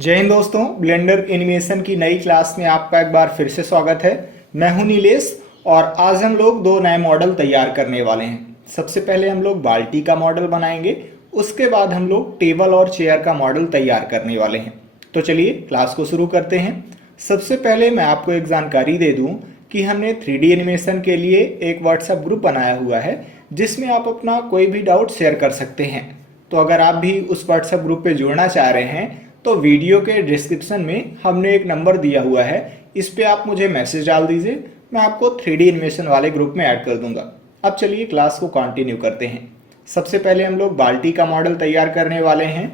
जय हिंद दोस्तों, blender animation की नई क्लास में आपका एक बार फिर से स्वागत है। मैं हूं नीलेश और आज हम लोग दो नए मॉडल तैयार करने वाले हैं। सबसे पहले हम लोग बाल्टी का मॉडल बनाएंगे, उसके बाद हम लोग टेबल और चेयर का मॉडल तैयार करने वाले हैं। तो चलिए क्लास को शुरू करते हैं। सबसे पहले मैं आपको एक जानकारी दे दूं कि हमने 3D एनिमेशन के लिए एक व्हाट्सएप ग्रुप बनाया हुआ है जिसमें आप अपना कोई भी डाउट शेयर कर सकते हैं। तो अगर आप भी उस व्हाट्सएप ग्रुप पे जुड़ना चाह रहे हैं तो वीडियो के डिस्क्रिप्शन में हमने एक नंबर दिया हुआ है, इस पे आप मुझे मैसेज डाल दीजिए, मैं आपको 3D एनिमेशन वाले ग्रुप में ऐड कर दूंगा। अब चलिए क्लास को कंटिन्यू करते हैं। सबसे पहले हम लोग बाल्टी का मॉडल तैयार करने वाले हैं।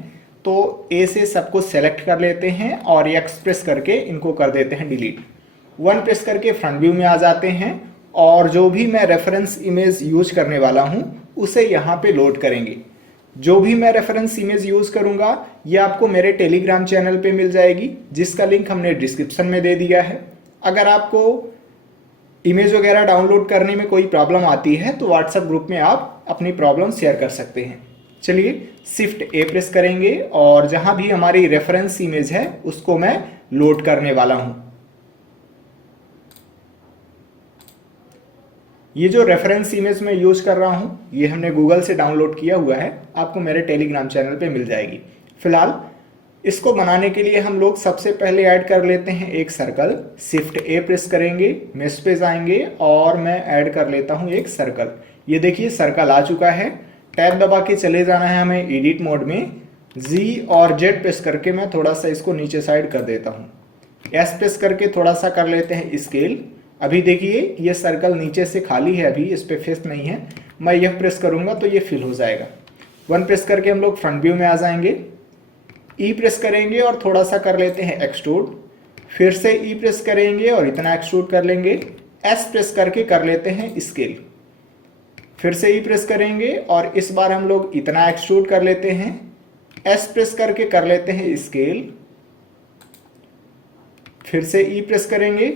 तो ए से सबको सेलेक्ट कर लेते हैं और एक्स प्रेस करके इनको कर देते हैं डिलीट। 1 प्रेस करके फ्रंट व्यू में आ जाते हैं और जो भी मैं रेफरेंस इमेज यूज करने वाला हूँ उसे यहाँ पे लोड करेंगे। जो भी मैं रेफरेंस इमेज यूज करूंगा ये आपको मेरे टेलीग्राम चैनल पे मिल जाएगी, जिसका लिंक हमने डिस्क्रिप्शन में दे दिया है। अगर आपको इमेज वगैरह डाउनलोड करने में कोई प्रॉब्लम आती है तो व्हाट्सएप ग्रुप में आप अपनी प्रॉब्लम शेयर कर सकते हैं। चलिए शिफ्ट ए प्रेस करेंगे और जहां भी हमारी रेफरेंस इमेज है उसको मैं लोड करने वाला हूं। ये जो रेफरेंस इमेज मैं यूज कर रहा हूँ ये हमने गूगल से डाउनलोड किया हुआ है, आपको मेरे टेलीग्राम चैनल पे मिल जाएगी। फिलहाल इसको बनाने के लिए हम लोग सबसे पहले ऐड कर लेते हैं एक सर्कल। शिफ्ट ए प्रेस करेंगे, मेश पे जाएंगे और मैं ऐड कर लेता हूँ एक सर्कल। ये देखिए सर्कल आ चुका है। टैब दबा के चले जाना है हमें एडिट मोड में। जी और जेड प्रेस करके मैं थोड़ा सा इसको नीचे साइड कर देता हूँ। एस प्रेस करके थोड़ा सा कर लेते हैं स्केल। अभी देखिए ये सर्कल नीचे से खाली है, अभी इस पे फेस नहीं है। मैं यह प्रेस करूंगा तो ये फिल हो जाएगा। 1 प्रेस करके हम लोग फ्रंट व्यू में आ जाएंगे। ई प्रेस करेंगे और थोड़ा सा कर लेते हैं एक्सट्रूड। फिर से ई प्रेस करेंगे और इतना एक्सट्रूड कर लेंगे। एस प्रेस करके कर लेते हैं स्केल। फिर से ई प्रेस करेंगे और इस बार हम लोग इतना एक्सट्रूड कर लेते हैं। एस प्रेस करके कर लेते हैं स्केल। फिर से ई प्रेस करेंगे,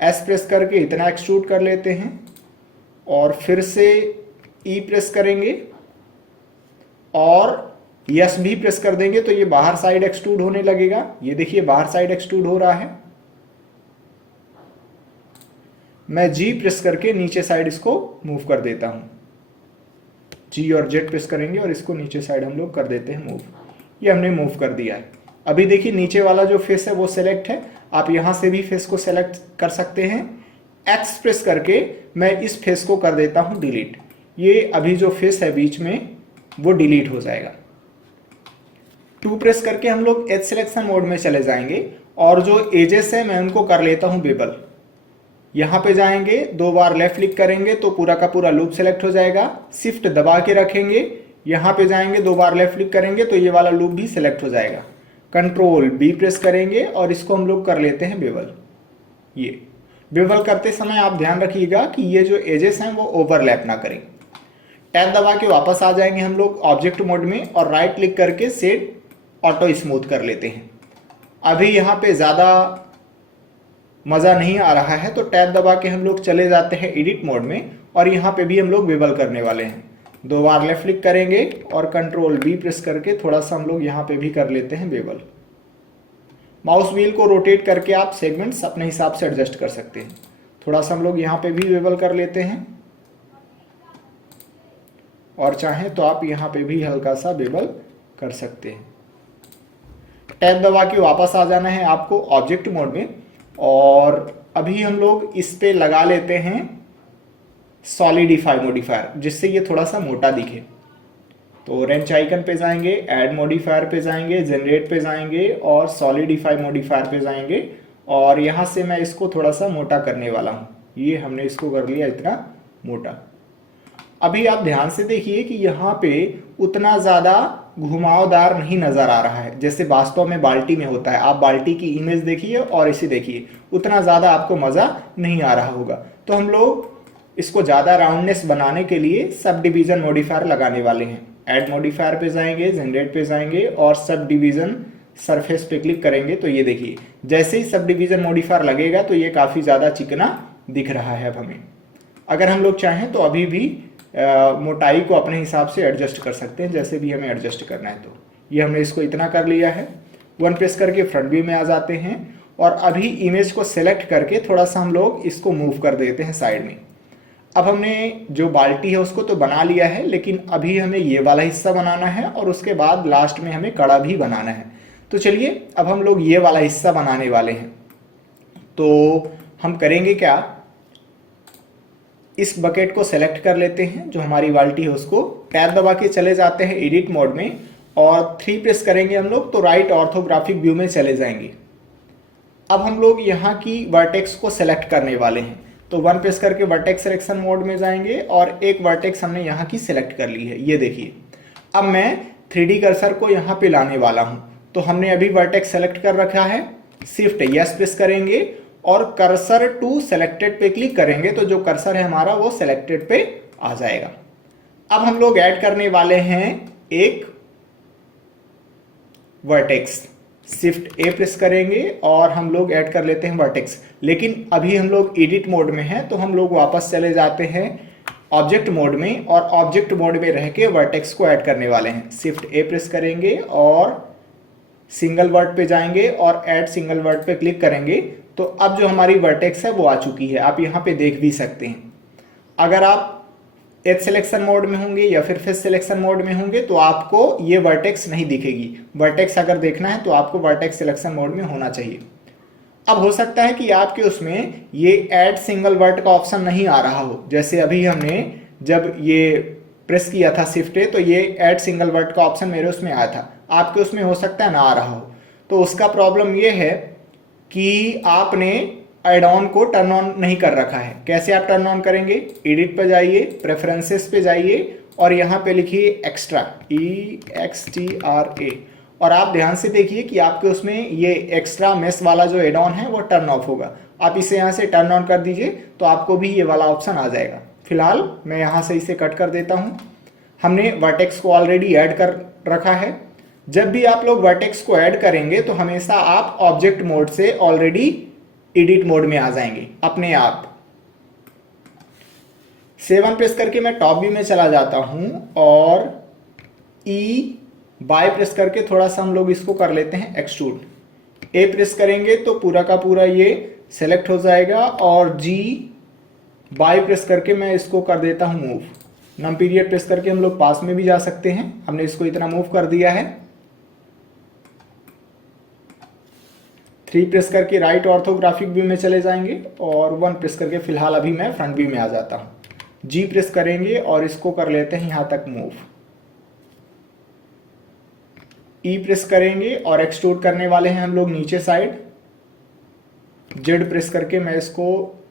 एस प्रेस करके इतना एक्सट्रूड कर लेते हैं और फिर से ई प्रेस करेंगे और यस भी प्रेस कर देंगे तो ये बाहर साइड एक्सट्रूड होने लगेगा। ये देखिए बाहर साइड एक्सट्रूड हो रहा है। मैं जी प्रेस करके नीचे साइड इसको मूव कर देता हूं। जी और जेड प्रेस करेंगे और इसको नीचे साइड हम लोग कर देते हैं मूव। ये हमने मूव कर दिया है। अभी देखिए नीचे वाला जो फेस है वो सेलेक्ट है, आप यहां से भी फेस को सेलेक्ट कर सकते हैं। एक्स प्रेस करके मैं इस फेस को कर देता हूं डिलीट। ये अभी जो फेस है बीच में वो डिलीट हो जाएगा। 2 प्रेस करके हम लोग एज सिलेक्शन मोड में चले जाएंगे और जो एजेस है मैं उनको कर लेता हूं बेबल। यहां पे जाएंगे, 2 बार लेफ्ट क्लिक करेंगे तो पूरा का पूरा लूप सेलेक्ट हो जाएगा। शिफ्ट दबा के रखेंगे, यहां पे जाएंगे, 2 बार लेफ्ट क्लिक करेंगे तो ये वाला लूप भी सिलेक्ट हो जाएगा। कंट्रोल बी प्रेस करेंगे और इसको हम लोग कर लेते हैं बेवल। ये बेवल करते समय आप ध्यान रखिएगा कि ये जो एजेस हैं वो ओवरलैप ना करें। टैब दबा के वापस आ जाएंगे हम लोग ऑब्जेक्ट मोड में और राइट क्लिक करके सेट ऑटो स्मूथ कर लेते हैं। अभी यहाँ पे ज़्यादा मज़ा नहीं आ रहा है तो टैब दबा के हम लोग चले जाते हैं एडिट मोड में और यहाँ पे भी हम लोग बेवल करने वाले हैं। 2 बार लेफ्ट क्लिक करेंगे और कंट्रोल बी प्रेस करके थोड़ा सा हम लोग यहाँ पे भी कर लेते हैं बेवल। माउस व्हील को रोटेट करके आप सेगमेंट्स अपने हिसाब से एडजस्ट कर सकते हैं। थोड़ा सा हम लोग यहाँ पे भी बेवल कर लेते हैं और चाहें तो आप यहाँ पे भी हल्का सा बेवल कर सकते हैं। टैब दबा के वापस आ जाना है आपको ऑब्जेक्ट मोड में और अभी हम लोग इस पे लगा लेते हैं सॉलिडिफाई मॉडिफायर, जिससे ये थोड़ा सा मोटा दिखे। तो रेंच आइकन पे जाएंगे, ऐड मॉडिफायर पे जाएंगे, जनरेट पे जाएंगे और सॉलिडिफाई मॉडिफायर पे जाएंगे और यहाँ से मैं इसको थोड़ा सा मोटा करने वाला हूँ। ये हमने इसको कर लिया इतना मोटा। अभी आप ध्यान से देखिए कि यहाँ पे उतना ज़्यादा घुमावदार नहीं नज़र आ रहा है जैसे वास्तव में बाल्टी में होता है। आप बाल्टी की इमेज देखिए और इसे देखिए, उतना ज़्यादा आपको मज़ा नहीं आ रहा होगा। तो हम लोग इसको ज़्यादा राउंडनेस बनाने के लिए सब डिवीज़न मॉडिफायर लगाने वाले हैं। ऐड मॉडिफायर पे जाएंगे, जनरेट पे जाएंगे और सब डिवीज़न सरफेस पे क्लिक करेंगे तो ये देखिए जैसे ही सब डिवीज़न मॉडिफायर लगेगा तो ये काफ़ी ज़्यादा चिकना दिख रहा है। अब हमें अगर हम लोग चाहें तो अभी भी मोटाई को अपने हिसाब से एडजस्ट कर सकते हैं, जैसे भी हमें एडजस्ट करना है। तो ये हमने इसको इतना कर लिया है। वन प्रेस करके फ्रंट व्यू में आ जाते हैं और अभी इमेज को सेलेक्ट करके थोड़ा सा हम लोग इसको मूव कर देते हैं साइड में। अब हमने जो बाल्टी है उसको तो बना लिया है, लेकिन अभी हमें ये वाला हिस्सा बनाना है और उसके बाद लास्ट में हमें कड़ा भी बनाना है। तो चलिए अब हम लोग ये वाला हिस्सा बनाने वाले हैं। तो हम करेंगे क्या, इस बकेट को सेलेक्ट कर लेते हैं, जो हमारी बाल्टी है उसको टैब दबा के चले जाते हैं एडिट मोड में और 3 प्रेस करेंगे हम लोग तो राइट ऑर्थोग्राफिक व्यू में चले जाएंगे। अब हम लोग यहाँ की वर्टेक्स को सेलेक्ट करने वाले हैं, तो 1 प्रेस करके वर्टेक्स सिलेक्शन मोड में जाएंगे और एक वर्टेक्स हमने यहाँ की सिलेक्ट कर ली है, ये देखिए। अब मैं 3D कर्सर को यहाँ पे लाने वाला हूँ, तो हमने अभी वर्टेक्स सेलेक्ट कर रखा है, शिफ्ट यस प्रेस करेंगे और कर्सर टू सेलेक्टेड पे क्लिक करेंगे तो जो कर्सर है हमारा वो सेलेक्टेड पे आ जाएगा। अब हम लोग ऐड करने वाले हैं एक वर्टेक्स, शिफ्ट ए प्रेस करेंगे और हम लोग ऐड कर लेते हैं वर्टेक्स। लेकिन अभी हम लोग एडिट मोड में हैं तो हम लोग वापस चले जाते हैं ऑब्जेक्ट मोड में और ऑब्जेक्ट मोड में रह के वर्टेक्स को ऐड करने वाले हैं। शिफ्ट ए प्रेस करेंगे और सिंगल वर्ड पे जाएंगे और ऐड सिंगल वर्ड पे क्लिक करेंगे तो अब जो हमारी वर्टेक्स है वो आ चुकी है, आप यहाँ पे देख भी सकते हैं। अगर आप एज सिलेक्शन मोड में होंगे या फिर फेस सिलेक्शन मोड में होंगे तो आपको ये वर्टेक्स नहीं दिखेगी। वर्टेक्स अगर देखना है तो आपको वर्टेक्स सिलेक्शन मोड में होना चाहिए। अब हो सकता है कि आपके उसमें ये ऐड सिंगल वर्ड का ऑप्शन नहीं आ रहा हो, जैसे अभी हमने जब ये प्रेस किया था शिफ्ट ए तो ये ऐड सिंगल वर्ड का ऑप्शन मेरे उसमें आया था, आपके उसमें हो सकता है ना आ रहा हो। तो उसका प्रॉब्लम ये है कि आपने ऐड ऑन को टर्न ऑन नहीं कर रखा है। कैसे आप टर्न ऑन करेंगे, एडिट पे जाइए, प्रेफरेंसेस पे जाइए और यहाँ पे लिखिए एक्स्ट्रा, EXTRA, और आप ध्यान से देखिए कि आपके उसमें ये एक्स्ट्रा मेस वाला जो एड ऑन है वो टर्न ऑफ होगा। आप इसे यहाँ से टर्न ऑन कर दीजिए तो आपको भी ये वाला ऑप्शन आ जाएगा। फिलहाल मैं यहाँ से इसे कट कर देता हूँ। हमने वर्टेक्स को ऑलरेडी ऐड कर रखा है। जब भी आप लोग वर्टेक्स को ऐड करेंगे तो हमेशा आप ऑब्जेक्ट मोड से ऑलरेडी एडिट मोड में आ जाएंगे अपने आप। 7 प्रेस करके मैं टॉप व्यू में चला जाता हूं और ई बाय प्रेस करके थोड़ा सा हम लोग इसको कर लेते हैं एक्सट्रूड। ए प्रेस करेंगे तो पूरा का पूरा ये सेलेक्ट हो जाएगा और जी बाय प्रेस करके मैं इसको कर देता हूं मूव। नम पीरियड प्रेस करके हम लोग पास में भी जा सकते हैं, हमने इसको इतना मूव कर दिया है। 3 प्रेस करके राइट ऑर्थोग्राफिक व्यू में चले जाएंगे और 1 प्रेस करके फिलहाल अभी मैं फ्रंट व्यू में आ जाता हूं। जी प्रेस करेंगे और इसको कर लेते हैं यहां तक मूव। ई प्रेस करेंगे और एक्सट्रूड करने वाले हैं हम लोग नीचे साइड। जेड प्रेस करके मैं इसको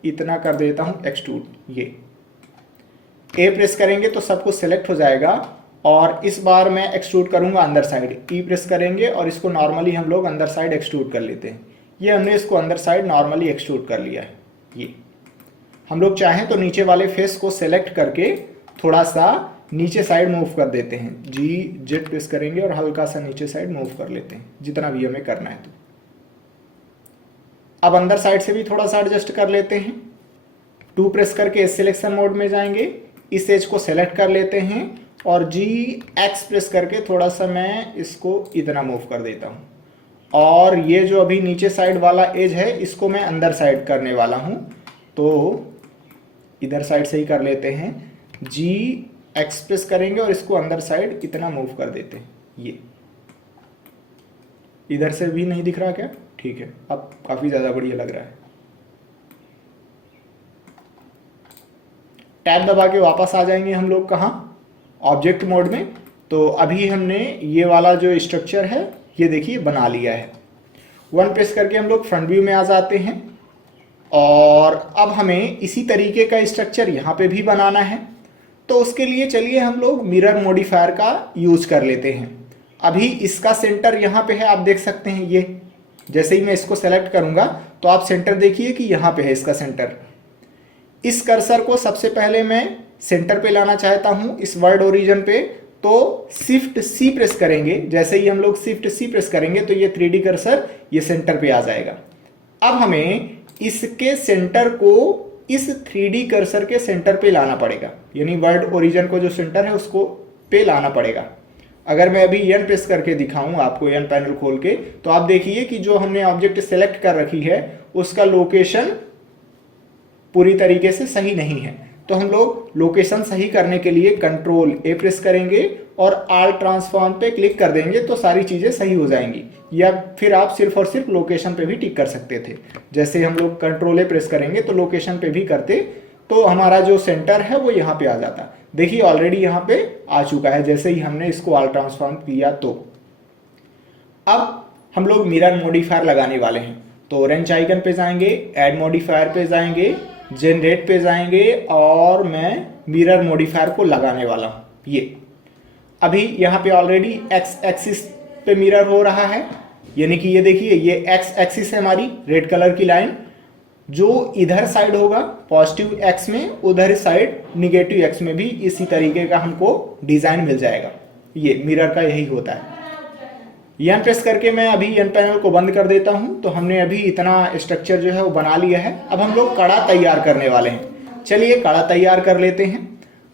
इतना कर देता हूं एक्सट्रूड। ये ए प्रेस करेंगे तो सब कुछ सेलेक्ट हो जाएगा और इस बार मैं एक्सट्रूड करूंगा अंदर साइड। ई प्रेस करेंगे और इसको नॉर्मली हम लोग अंदर साइड एक्सट्रूड कर लेते हैं। ये हमने इसको अंदर साइड नॉर्मली एक्सट्रूड कर लिया है। ये हम लोग चाहें तो नीचे वाले फेस को सेलेक्ट करके थोड़ा सा नीचे साइड मूव कर देते हैं। जी जेड प्रेस करेंगे और हल्का सा नीचे साइड मूव कर लेते हैं जितना भी हमें करना है। तो अब अंदर साइड से भी थोड़ा सा एडजस्ट कर लेते हैं। 2 प्रेस करके एज सिलेक्शन मोड में जाएंगे, इस एज को सेलेक्ट कर लेते हैं और जी एक्स प्रेस करके थोड़ा सा मैं इसको इतना मूव कर देता हूं और ये जो अभी नीचे साइड वाला एज है इसको मैं अंदर साइड करने वाला हूं, तो इधर साइड से ही कर लेते हैं। जी एक्स प्रेस करेंगे और इसको अंदर साइड इतना मूव कर देते हैं। ये इधर से भी नहीं दिख रहा क्या? ठीक है, अब काफी ज्यादा बढ़िया लग रहा है। टैब दबा के वापस आ जाएंगे हम लोग कहाँ, ऑब्जेक्ट मोड में। तो अभी हमने ये वाला जो स्ट्रक्चर है ये देखिए बना लिया है। 1 प्रेस करके हम लोग फ्रंट व्यू में आ जाते हैं और अब हमें इसी तरीके का स्ट्रक्चर यहाँ पे भी बनाना है। तो उसके लिए चलिए हम लोग मिरर मॉडिफायर का यूज कर लेते हैं। अभी इसका सेंटर यहाँ पे है, आप देख सकते हैं। ये जैसे ही मैं इसको सेलेक्ट करूंगा तो आप सेंटर देखिए कि यहाँ पे है इसका सेंटर। इस कर्सर को सबसे पहले मैं सेंटर पे लाना चाहता हूं इस वर्ड ओरिजिन पे, तो शिफ्ट सी प्रेस करेंगे। जैसे ही हम लोग शिफ्ट सी प्रेस करेंगे तो ये 3D कर्सर ये सेंटर पे आ जाएगा। अब हमें इसके सेंटर को इस 3D कर्सर के सेंटर पे लाना पड़ेगा, यानी वर्ड ओरिजिन को जो सेंटर है उसको पे लाना पड़ेगा। अगर मैं अभी एन प्रेस करके दिखाऊं आपको, एन पैनल खोल के, तो आप देखिए कि जो हमने ऑब्जेक्ट सेलेक्ट कर रखी है उसका लोकेशन पूरी तरीके से सही नहीं है। तो हम लोग लोकेशन सही करने के लिए कंट्रोल ए प्रेस करेंगे और आल ट्रांसफॉर्म पे क्लिक कर देंगे तो सारी चीज़ें सही हो जाएंगी। या फिर आप सिर्फ और सिर्फ लोकेशन पे भी टिक कर सकते थे। जैसे हम लोग कंट्रोल ए प्रेस करेंगे तो लोकेशन पे भी करते तो हमारा जो सेंटर है वो यहाँ पे आ जाता। देखिए ऑलरेडी यहाँ पे आ चुका है जैसे ही हमने इसको आल ट्रांसफॉर्म किया। तो अब हम लोग मिरर मॉडिफायर लगाने वाले हैं। तो रेंच आइकन पे जाएंगे, ऐड मॉडिफायर पे जाएंगे, जनरेट पे जाएंगे और मैं मिरर मॉडिफायर को लगाने वाला हूँ। ये अभी यहाँ पे ऑलरेडी एक्स एक्सिस पे मिरर हो रहा है, यानी कि ये देखिए ये एक्स एक्सिस है हमारी रेड कलर की लाइन, जो इधर साइड होगा पॉजिटिव एक्स में, उधर साइड निगेटिव एक्स में भी इसी तरीके का हमको डिजाइन मिल जाएगा। ये मिरर का यही होता है। एन प्रेस करके मैं अभी एन पैनल को बंद कर देता हूं। तो हमने अभी इतना स्ट्रक्चर जो है वो बना लिया है। अब हम लोग कड़ा तैयार करने वाले हैं। चलिए कड़ा तैयार कर लेते हैं।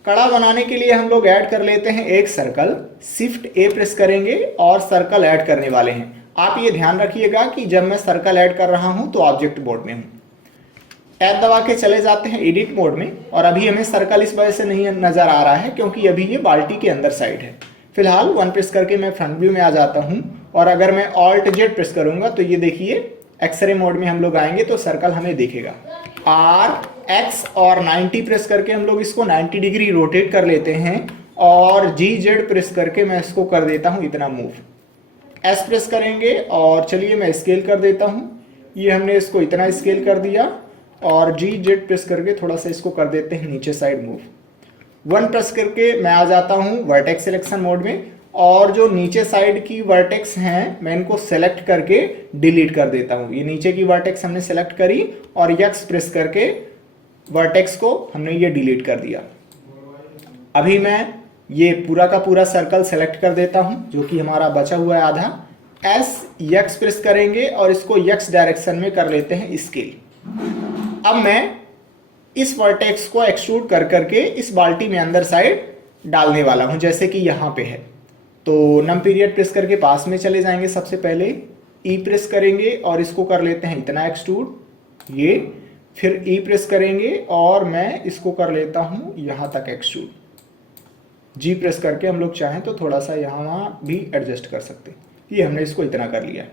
कड़ा बनाने के लिए हम लोग ऐड कर लेते हैं एक सर्कल, शिफ्ट ए प्रेस करेंगे और सर्कल ऐड करने वाले हैं। आप ये ध्यान रखिएगा कि जब मैं सर्कल ऐड कर रहा हूं तो ऑब्जेक्ट मोड में हूं। टैब दबा के चले जाते हैं एडिट मोड में और अभी हमें सर्कल इस वजह से नहीं नजर आ रहा है क्योंकि अभी ये बाल्टी के अंदर साइड है। फिलहाल वन प्रेस करके मैं फ्रंट व्यू में आ जाता हूं और अगर मैं ऑल्ट जेड प्रेस करूंगा तो ये देखिए एक्सरे मोड में हम लोग आएंगे तो सर्कल हमें दिखेगा। आर एक्स और 90 प्रेस करके हम लोग इसको 90 डिग्री रोटेट कर लेते हैं और जी जेड प्रेस करके मैं इसको कर देता हूं इतना मूव। एस प्रेस करेंगे और चलिए मैं स्केल कर देता हूं। ये हमने इसको इतना स्केल कर दिया और जी जेड प्रेस करके थोड़ा सा इसको कर देते हैं नीचे साइड मूव। वन प्रेस करके मैं आ जाता हूं वर्टेक्स सिलेक्शन मोड में और जो नीचे साइड की वर्टेक्स हैं मैं इनको सेलेक्ट करके डिलीट कर देता हूं। ये नीचे की वर्टेक्स हमने सेलेक्ट करी और यक्स प्रेस करके वर्टेक्स को हमने ये डिलीट कर दिया। अभी मैं ये पूरा का पूरा सर्कल सेलेक्ट कर देता हूं जो कि हमारा बचा हुआ है आधा। एस यक्स प्रेस करेंगे और इसको यक्स डायरेक्शन में कर लेते हैं स्केल। अब मैं इस वर्टेक्स को एक्सट्रूड कर करके इस बाल्टी में अंदर साइड डालने वाला हूं जैसे कि यहां पे है। तो नम पीरियड प्रेस करके पास में चले जाएंगे। सबसे पहले ई प्रेस करेंगे और इसको कर लेते हैं इतना एक्सट्रूड, ये फिर ई प्रेस करेंगे और मैं इसको कर लेता हूं यहां तक एक्सट्रूड। जी प्रेस करके हम लोग चाहें तो थोड़ा सा यहां वहां भी एडजस्ट कर सकते हैं। ये हमने इसको इतना कर लिया।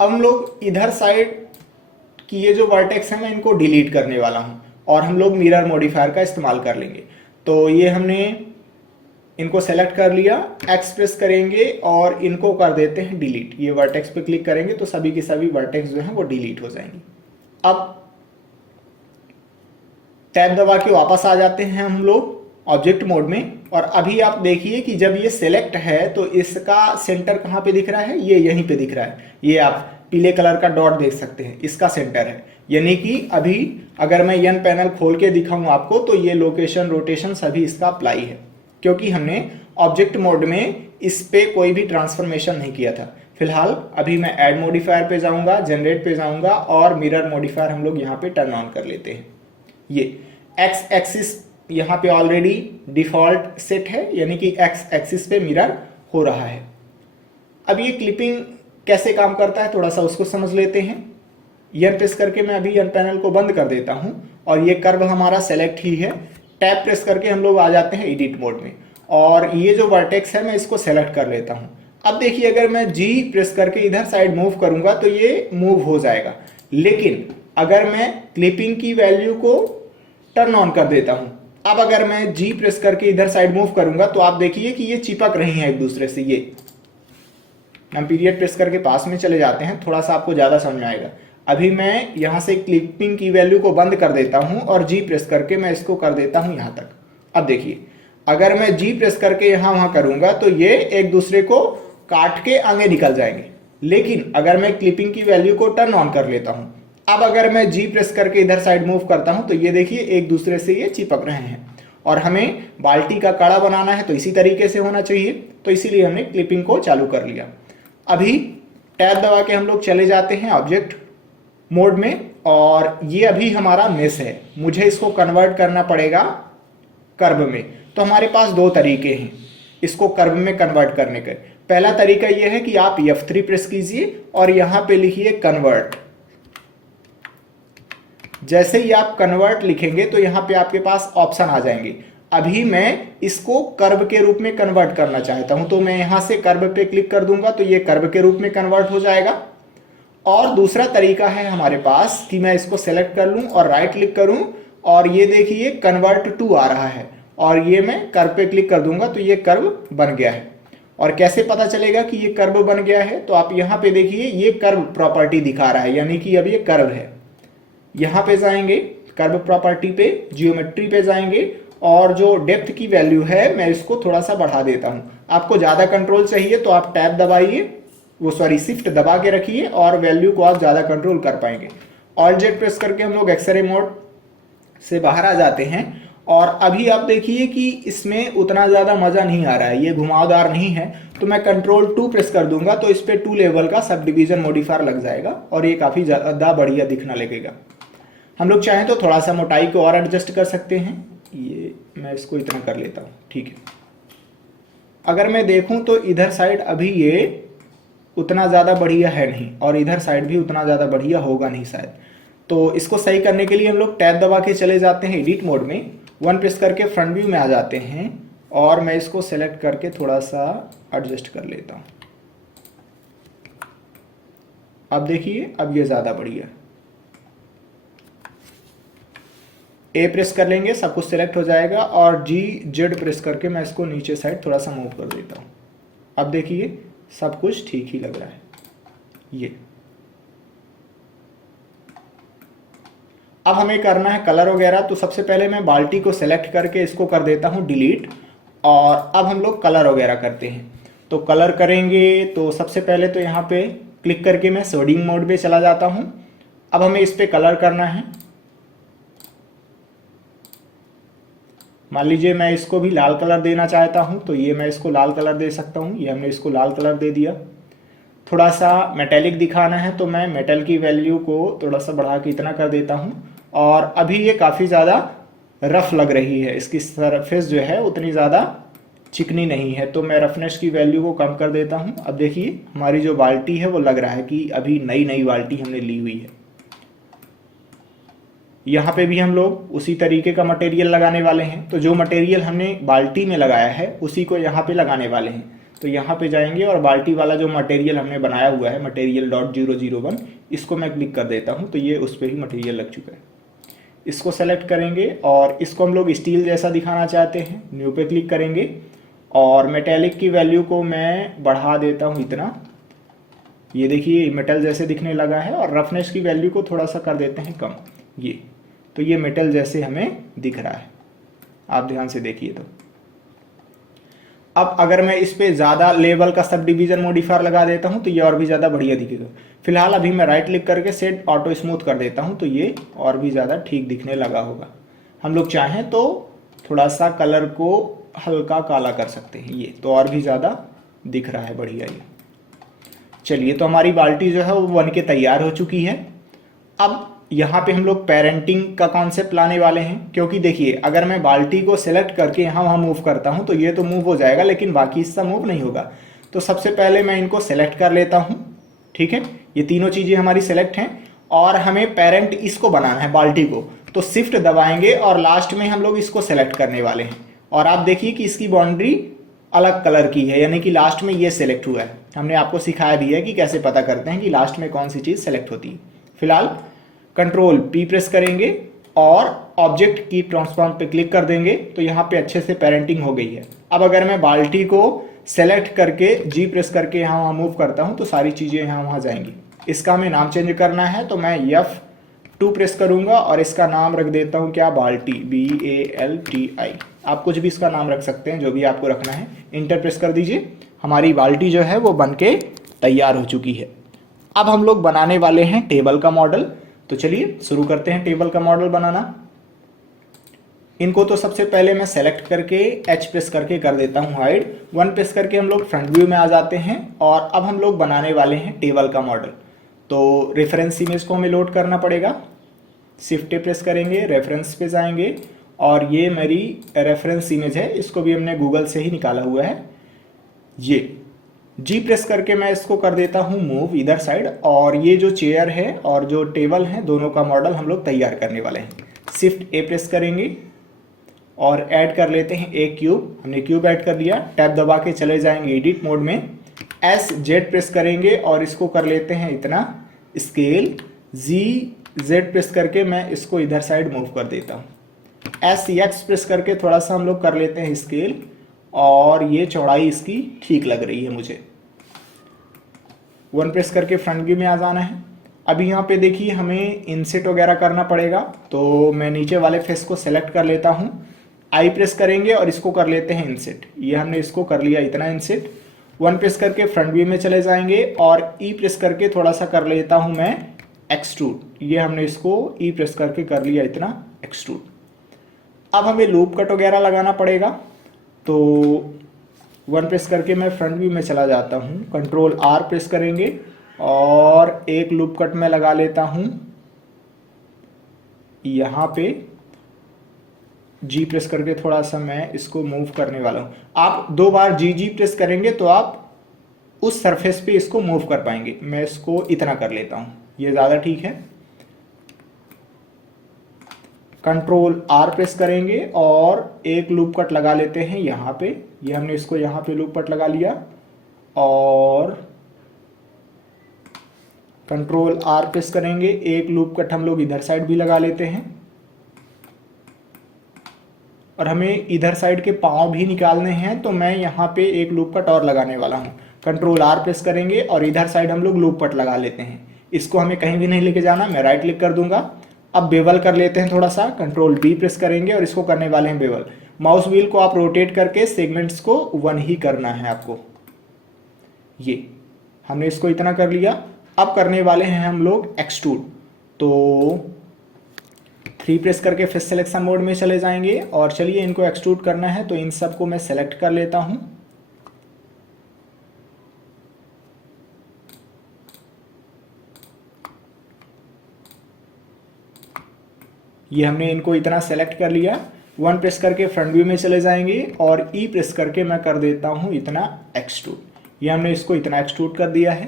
अब हम लोग इधर साइड कि ये जो वर्टेक्स है मैं इनको डिलीट करने वाला हूं और हम लोग मिरर मॉडिफायर का इस्तेमाल कर लेंगे। तो ये हमने इनको सेलेक्ट कर लिया, एक्स प्रेस करेंगे और इनको कर देते हैं डिलीट। ये वर्टेक्स पे क्लिक करेंगे तो सभी के सभी वर्टेक्स जो हैं वो डिलीट हो जाएंगे। अब टैब दबा के वापस आ जाते हैं हम लोग ऑब्जेक्ट मोड में और अभी आप देखिए कि जब ये सेलेक्ट है तो इसका सेंटर कहाँ पे दिख रहा है, ये यहीं पे दिख रहा है। ये आप पीले कलर का डॉट देख सकते हैं, इसका सेंटर है। यानी कि अभी अगर मैं एन पैनल खोल के दिखाऊं आपको तो ये लोकेशन रोटेशन सभी इसका अप्लाई है क्योंकि हमने ऑब्जेक्ट मोड में इस पे कोई भी ट्रांसफॉर्मेशन नहीं किया था। फिलहाल अभी मैं ऐड मॉडिफायर पे जाऊंगा, जनरेट पे जाऊंगा और मिरर मॉडिफायर हम लोग यहाँ पे टर्न ऑन कर लेते हैं। ये एक्स एक्सिस यहाँ पे ऑलरेडी डिफॉल्ट सेट है यानी कि एक्स एक्सिस पे मिरर हो रहा है। अब ये क्लिपिंग कैसे काम करता है थोड़ा सा उसको समझ लेते हैं। एन प्रेस करके मैं अभी एन पैनल को बंद कर देता हूं और ये कर्व हमारा सेलेक्ट ही है। टैब प्रेस करके हम लोग आ जाते हैं एडिट मोड में और ये जो वर्टेक्स है मैं इसको सेलेक्ट कर लेता हूं। अब देखिए अगर मैं जी प्रेस करके इधर साइड मूव करूंगा तो ये मूव हो जाएगा, लेकिन अगर मैं क्लिपिंग की वैल्यू को टर्न ऑन कर देता हूं, अब अगर मैं जी प्रेस करके इधर साइड मूव करूंगा तो आप देखिए कि ये चिपक रही हैं एक दूसरे से। ये हम पीरियड प्रेस करके पास में चले जाते हैं, थोड़ा सा आपको ज्यादा समझ में आएगा। अभी मैं यहां से क्लिपिंग की वैल्यू को बंद कर देता हूं और जी प्रेस करके मैं इसको कर देता हूं यहां तक। अब देखिए अगर मैं जी प्रेस करके यहां वहां करूंगा तो ये एक दूसरे को काट के आगे निकल जाएंगे, लेकिन अगर मैं क्लिपिंग की वैल्यू को टर्न ऑन कर लेता हूं, अब अगर मैं जी प्रेस करके इधर साइड मूव करता हूं तो ये देखिए एक दूसरे से ये चिपक रहे हैं और हमें बाल्टी का कड़ा बनाना है तो इसी तरीके से होना चाहिए, तो इसीलिए हमने क्लिपिंग को चालू कर लिया। अभी टैब दबा के हम लोग चले जाते हैं ऑब्जेक्ट मोड में और ये अभी हमारा मेश है, मुझे इसको कन्वर्ट करना पड़ेगा कर्व में। तो हमारे पास दो तरीके हैं, इसको कर्व में कन्वर्ट करने का। पहला तरीका यह है कि आप F3 प्रेस कीजिए और यहां पे लिखिए कन्वर्ट। जैसे ही आप कन्वर्ट लिखेंगे तो यहां पे आपके पास ऑप्शन आ जाएंगे। अभी मैं इसको कर्व के रूप में कन्वर्ट करना चाहता हूं, तो मैं यहां से कर्व पे क्लिक कर दूंगा तो ये कर्व के रूप में कन्वर्ट हो जाएगा। और दूसरा तरीका है हमारे पास कि मैं इसको सेलेक्ट कर लूं और राइट क्लिक करूं और ये देखिए कन्वर्ट टू आ रहा है और ये मैं कर्व पे क्लिक कर दूंगा तो ये कर्व बन गया है। और कैसे पता चलेगा कि ये कर्व बन गया है, तो आप यहां पे देखिए ये कर्व प्रॉपर्टी दिखा रहा है, यानी कि अब ये कर्व है। यहां पे जाएंगे कर्व प्रॉपर्टी पे, जियोमेट्री पे जाएंगे और जो डेप्थ की वैल्यू है मैं इसको थोड़ा सा बढ़ा देता हूं। आपको ज्यादा कंट्रोल चाहिए तो आप टैब दबाइए, शिफ्ट दबा के रखिए और वैल्यू को आप ज्यादा कंट्रोल कर पाएंगे। ऑल्ट जेड प्रेस करके हम लोग एक्सरे मोड से बाहर आ जाते हैं और अभी आप देखिए कि इसमें उतना ज़्यादा मज़ा नहीं आ रहा है, ये घुमावदार नहीं है। तो मैं कंट्रोल 2 प्रेस कर दूंगा तो इस पर 2 लेवल का सब डिवीजन मॉडिफायर लग जाएगा और ये काफ़ी ज़्यादा बढ़िया दिखना लगेगा। हम लोग चाहें तो थोड़ा सा मोटाई को और एडजस्ट कर सकते हैं, ये मैं इसको इतना कर लेता हूँ, ठीक है। अगर मैं देखूँ तो इधर साइड अभी ये उतना ज़्यादा बढ़िया है नहीं और इधर साइड भी उतना ज़्यादा बढ़िया होगा नहीं शायद। तो इसको सही करने के लिए हम लोग टैब दबा के चले जाते हैं एडिट मोड में, 1 प्रेस करके फ्रंट व्यू में आ जाते हैं और मैं इसको सेलेक्ट करके थोड़ा सा एडजस्ट कर लेता हूँ। अब देखिए अब ये ज़्यादा बढ़िया। ए प्रेस कर लेंगे, सब कुछ सेलेक्ट हो जाएगा और GZ प्रेस करके मैं इसको नीचे साइड थोड़ा सा मूव कर देता हूँ। अब देखिए सब कुछ ठीक ही लग रहा है। ये अब हमें करना है कलर वगैरह, तो सबसे पहले मैं बाल्टी को सेलेक्ट करके इसको कर देता हूँ डिलीट और अब हम लोग कलर वगैरह करते हैं। तो कलर करेंगे तो सबसे पहले तो यहाँ पे क्लिक करके मैं शेडिंग मोड पे चला जाता हूँ। अब हमें इस पे कलर करना है। मान लीजिए मैं इसको भी लाल कलर देना चाहता हूँ तो ये मैं इसको लाल कलर दे सकता हूँ, ये हमने इसको लाल कलर दे दिया। थोड़ा सा मेटेलिक दिखाना है तो मैं मेटल की वैल्यू को थोड़ा सा बढ़ा के इतना कर देता हूँ और अभी ये काफ़ी ज़्यादा रफ लग रही है, इसकी सरफेस जो है उतनी ज़्यादा चिकनी नहीं है, तो मैं रफनेस की वैल्यू को कम कर देता हूँ। अब देखिए हमारी जो बाल्टी है वो लग रहा है कि अभी नई बाल्टी हमने ली हुई है। यहाँ पे भी हम लोग उसी तरीके का मटेरियल लगाने वाले हैं, तो जो मटेरियल हमने बाल्टी में लगाया है उसी को यहाँ पे लगाने वाले हैं। तो यहाँ पे जाएंगे और बाल्टी वाला जो मटेरियल हमने बनाया हुआ है material.001 इसको मैं क्लिक कर देता हूँ तो ये उस पर ही मटेरियल लग चुका है। इसको सेलेक्ट करेंगे और इसको हम लोग स्टील जैसा दिखाना चाहते हैं, न्यू पे क्लिक करेंगे और मेटेलिक की वैल्यू को मैं बढ़ा देता हूँ इतना, ये देखिए मेटल जैसे दिखने लगा है और रफनेस की वैल्यू को थोड़ा सा कर देते हैं कम, ये तो ये मेटल जैसे हमें दिख रहा है, आप ध्यान से देखिए। तो अब अगर मैं इस पे ज़्यादा लेवल का सब डिवीजन मॉडिफायर लगा देता हूँ तो ये और भी ज़्यादा बढ़िया दिखेगा। फिलहाल अभी मैं राइट क्लिक करके सेट ऑटो स्मूथ कर देता हूँ तो ये और भी ज़्यादा ठीक दिखने लगा होगा। हम लोग चाहें तो थोड़ा सा कलर को हल्का काला कर सकते हैं, ये तो और भी ज़्यादा दिख रहा है बढ़िया ये। चलिए तो हमारी बाल्टी जो है वो बन के तैयार हो चुकी है। अब यहाँ पे हम लोग पेरेंटिंग का कॉन्सेप्ट लाने वाले हैं, क्योंकि देखिए अगर मैं बाल्टी को सिलेक्ट करके यहाँ वहाँ मूव करता हूँ तो ये तो मूव हो जाएगा लेकिन बाकी हिस्सा मूव नहीं होगा। तो सबसे पहले मैं इनको सेलेक्ट कर लेता हूँ, ठीक है, ये तीनों चीज़ें हमारी सेलेक्ट हैं और हमें पेरेंट इसको बनाना है बाल्टी को, तो शिफ्ट दबाएंगे और लास्ट में हम लोग इसको सेलेक्ट करने वाले हैं। और आप देखिए कि इसकी बाउंड्री अलग कलर की है, यानी कि लास्ट में ये सेलेक्ट हुआ है। हमने आपको सिखाया भी है कि कैसे पता करते हैं कि लास्ट में कौन सी चीज़ सेलेक्ट होती है। फिलहाल कंट्रोल P प्रेस करेंगे और ऑब्जेक्ट की ट्रांसफॉर्म पे क्लिक कर देंगे तो यहाँ पे अच्छे से पेरेंटिंग हो गई है। अब अगर मैं बाल्टी को सेलेक्ट करके G प्रेस करके यहाँ वहाँ मूव करता हूँ तो सारी चीज़ें यहाँ वहाँ जाएंगी। इसका हमें नाम चेंज करना है तो मैं F2 प्रेस करूँगा और इसका नाम रख देता हूँ क्या, बाल्टी, BALTI। आप कुछ भी इसका नाम रख सकते हैं, जो भी आपको रखना है। इंटर प्रेस कर दीजिए, हमारी बाल्टी जो है वो बन के तैयार हो चुकी है। अब हम लोग बनाने वाले हैं टेबल का मॉडल, तो चलिए शुरू करते हैं टेबल का मॉडल बनाना। इनको तो सबसे पहले मैं सेलेक्ट करके H प्रेस करके कर देता हूं हाइड, 1 प्रेस करके हम लोग फ्रंट व्यू में आ जाते हैं और अब हम लोग बनाने वाले हैं टेबल का मॉडल। तो रेफरेंस इमेज को हमें लोड करना पड़ेगा, शिफ्ट प्रेस करेंगे, रेफरेंस पे जाएंगे और ये मेरी रेफरेंस इमेज है, इसको भी हमने गूगल से ही निकाला हुआ है। ये जी प्रेस करके मैं इसको कर देता हूँ मूव इधर साइड, और ये जो चेयर है और जो टेबल है दोनों का मॉडल हम लोग तैयार करने वाले हैं। शिफ्ट ए प्रेस करेंगे और ऐड कर लेते हैं एक क्यूब। हमने क्यूब ऐड कर लिया। टैब दबा के चले जाएंगे एडिट मोड में, एस जेड प्रेस करेंगे और इसको कर लेते हैं इतना स्केल। जी जेड प्रेस करके मैं इसको इधर साइड मूव कर देता हूँ। एस एक्स प्रेस करके थोड़ा सा हम लोग कर लेते हैं स्केल, और ये चौड़ाई इसकी ठीक लग रही है मुझे। 1 प्रेस करके फ्रंट व्यू में आ जाना है। अभी यहाँ पे देखिए हमें इंसेट वगैरह करना पड़ेगा, तो मैं नीचे वाले फेस को सेलेक्ट कर लेता हूँ। आई प्रेस करेंगे और इसको कर लेते हैं इंसेट। ये हमने इसको कर लिया इतना इंसेट। 1 प्रेस करके फ्रंट व्यू में चले जाएंगे और ई प्रेस करके थोड़ा सा कर लेता हूँ मैं एक्सट्रूड। ये हमने इसको ई प्रेस करके कर लिया इतना एक्सट्रूड। अब हमें लूप कट वगैरह लगाना पड़ेगा, तो 1 प्रेस करके मैं फ्रंट व्यू में चला जाता हूँ। कंट्रोल आर प्रेस करेंगे और एक लूप कट में लगा लेता हूँ यहाँ पे। जी प्रेस करके थोड़ा सा मैं इसको मूव करने वाला हूँ। आप 2 बार जी प्रेस करेंगे तो आप उस सरफेस पे इसको मूव कर पाएंगे। मैं इसको इतना कर लेता हूँ, ये ज़्यादा ठीक है। कंट्रोल आर प्रेस करेंगे और एक लूप कट लगा लेते हैं यहाँ पे। ये हमने इसको यहाँ पे लूप कट लगा लिया, और कंट्रोल आर प्रेस करेंगे, एक लूप कट हम लोग इधर साइड भी लगा लेते हैं। और हमें इधर साइड के पाँव भी निकालने हैं, तो मैं यहाँ पे एक लूप कट और लगाने वाला हूँ। कंट्रोल आर प्रेस करेंगे और इधर साइड हम लोग लूप कट लगा लेते हैं। इसको हमें कहीं भी नहीं लेके जाना, मैं राइट क्लिक कर दूंगा। अब बेवल कर लेते हैं थोड़ा सा। कंट्रोल बी प्रेस करेंगे और इसको करने वाले हैं बेवल। माउस व्हील को आप रोटेट करके सेगमेंट्स को 1 ही करना है आपको। ये हमने इसको इतना कर लिया। अब करने वाले हैं हम लोग एक्सट्रूड, तो 3 प्रेस करके फिर सिलेक्शन मोड में चले जाएंगे। और चलिए इनको एक्सट्रूड करना है, तो इन सबको मैं सेलेक्ट कर लेता हूं। ये हमने इनको इतना सेलेक्ट कर लिया। 1 प्रेस करके फ्रंट व्यू में चले जाएंगे और ई प्रेस करके मैं कर देता हूं इतना एक्सट्रूड। ये हमने इसको इतना एक्सट्रूड कर दिया है।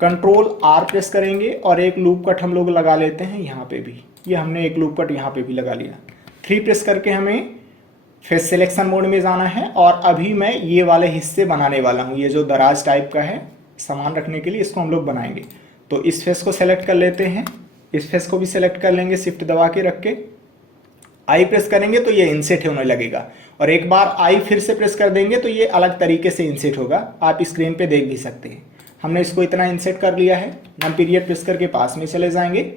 कंट्रोल आर प्रेस करेंगे और एक लूप कट हम लोग लगा लेते हैं यहाँ पे भी। ये हमने एक लूप कट यहाँ पे भी लगा लिया। 3 प्रेस करके हमें फेस सिलेक्शन मोड में जाना है, और अभी मैं ये वाले हिस्से बनाने वाला हूँ। ये जो दराज टाइप का है सामान रखने के लिए, इसको हम लोग बनाएंगे। तो इस फेस को सेलेक्ट कर लेते हैं, इस फेस को भी सेलेक्ट कर लेंगे शिफ्ट दबा के रख के। आई प्रेस करेंगे तो ये इंसेट होने लगेगा, और एक बार आई फिर से प्रेस कर देंगे तो ये अलग तरीके से इंसेट होगा। आप स्क्रीन पे देख भी सकते हैं। हमने इसको इतना इंसेट कर लिया है। नम पीरियड प्रेस करके पास में चले जाएंगे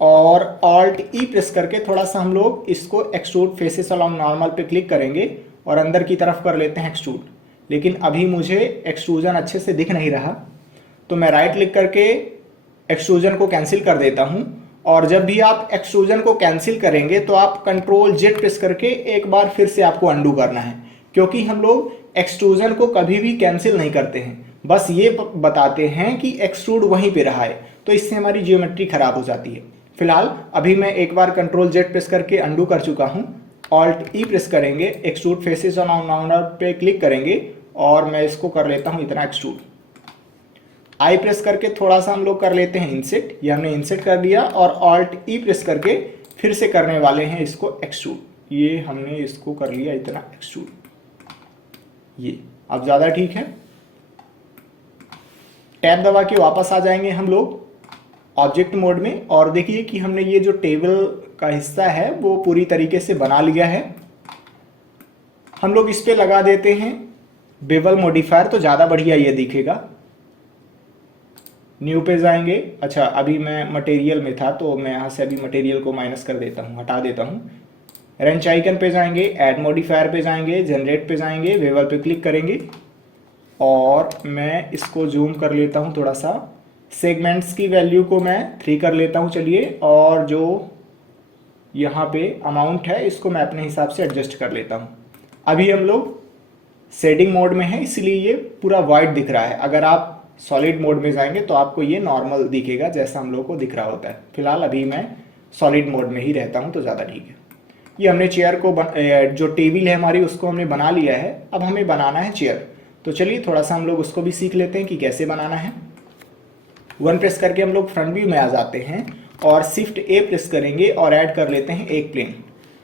और ऑल्ट ई प्रेस करके थोड़ा सा हम लोग इसको एक्सट्रूड फेसेस अलोंग नॉर्मल पे क्लिक करेंगे और अंदर की तरफ कर लेते हैं एक्सट्रूड। लेकिन अभी मुझे एक्सट्रूजन अच्छे से दिख नहीं रहा, तो मैं राइट क्लिक करके एक्सट्रूजन को कैंसिल कर देता हूं। और जब भी आप एक्सट्रूजन को कैंसिल करेंगे तो आप कंट्रोल जेड प्रेस करके एक बार फिर से आपको अंडू करना है, क्योंकि हम लोग एक्सट्रूजन को कभी भी कैंसिल नहीं करते हैं, बस ये बताते हैं कि एक्सट्रूड वहीं पे रहा है, तो इससे हमारी जियोमेट्री खराब हो जाती है। फिलहाल अभी मैं एक बार कंट्रोल जेड प्रेस करके अंडू कर चुका हूं। ऑल्ट ई प्रेस करेंगे, एक्सट्रूड फेसेस ऑन पे क्लिक करेंगे और मैं इसको कर लेता हूं इतना एक्सट्रूड। आई प्रेस करके थोड़ा सा हम लोग कर लेते हैं इंसेट। ये हमने इंसेट कर दिया, और ऑल्ट ई प्रेस करके फिर से करने वाले हैं इसको एक्सट्रूड। ये हमने इसको कर लिया इतना एक्सट्रूड। ये अब ज़्यादा ठीक है। टैब दबा के वापस आ जाएंगे हम लोग ऑब्जेक्ट मोड में, और देखिए कि हमने ये जो टेबल का हिस्सा है वो पूरी तरीके से बना लिया है। हम लोग इस पे लगा देते हैं बेवल मॉडिफायर, तो ज़्यादा बढ़िया ये दिखेगा। न्यू पे जाएंगे। अच्छा, अभी मैं मटेरियल में था तो मैं यहाँ से अभी मटेरियल को माइनस कर देता हूँ, हटा देता हूँ। रेंच आइकन पे जाएंगे, ऐड मॉडिफायर पे जाएंगे, जनरेट पे जाएंगे, बेवल पे क्लिक करेंगे और मैं इसको जूम कर लेता हूँ थोड़ा सा। सेगमेंट्स की वैल्यू को मैं 3 कर लेता हूँ चलिए, और जो यहाँ पे अमाउंट है इसको मैं अपने हिसाब से एडजस्ट कर लेता हूँ। अभी हम लोग शेडिंग मोड में है, इसलिए ये पूरा वाइट दिख रहा है। अगर आप सॉलिड मोड में जाएंगे तो आपको ये नॉर्मल दिखेगा जैसा हम लोग को दिख रहा होता है। फिलहाल अभी मैं सॉलिड मोड में ही रहता हूँ तो ज़्यादा ठीक है। ये हमने चेयर को जो टेबल है हमारी उसको हमने बना लिया है। अब हमें बनाना है चेयर, तो चलिए थोड़ा सा हम लोग उसको भी सीख लेते हैं कि कैसे बनाना है। 1 प्रेस करके हम लोग फ्रंट व्यू में आ जाते हैं और शिफ्ट ए प्रेस करेंगे और ऐड कर लेते हैं एक प्लेन।